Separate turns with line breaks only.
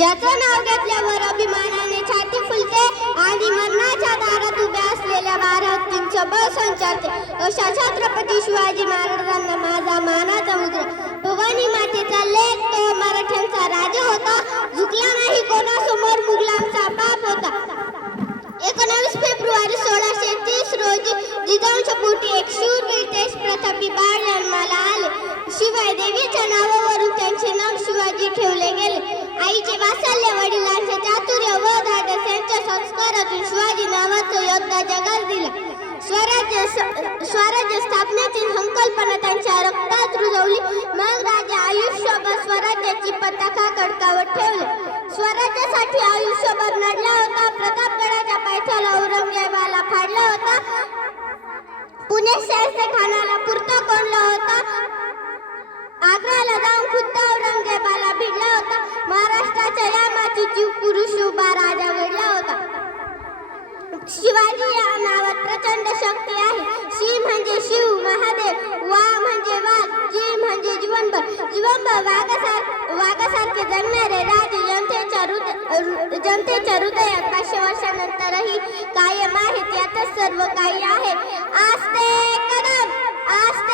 याचं नाव घेतल्यावर अभिमानाने छाती फुलते आणि मरणाच्या दारात उभ्या असलेल्या बारा हत्तींचं बळ संचारते. अशा छत्रपती शिवाजी महाराजांना माझा मानाचा मुद्रा भवानी मातेचा लेख तो मराठ्यांचा राजा होता. झुकला नाही कोणासमोर मुघलांचा बाप होता. एकोणावीस फेब्रुवारी सोळाशे तीस रोजी जिजाऊच्या पोटी एक शूरवीर देश प्रतापी बाळ जन्माला आले. शिवाय देवीच्या नावावरून त्यांचे नाव शिवाजी ठेवले गेले. आईचे वासल्य वडिलांचे चातुर्य व धाडस यांच्या संस्कारातून शिवाजी नावाचा योद्धा जगात दिला. स्वराज्य स्वराज्य स्थापनेची संकल्पना त्यांच्या रक्तात रुजवली. मग राजा आयुष्यभर स्वराज्याची पताका कडकावर ठेवली. स्वराज्यासाठी आयुष्यभर लढला होता. प्रतापगडाच्या पायथ्याला औरंगजेबाला फाडला होता. पुणे शहर खानाला पुरता कोंडला होता. आग्र्याला जाऊन खुद्द शिवाजी या नावात प्रचंड शक्ती आहे. शिव म्हणजे शिव महादेव वा म्हणजे वाघ जी म्हणजे जीवनभर. जीवनभर वाघासार वाघासारखे जगणारे राजे जनतेच्या हृदय जनतेच्या हृदयात पाचशे वर्षानंतरही कायम आहेत. यातच सर्व काही आहे. आस्ते कदम आस्ते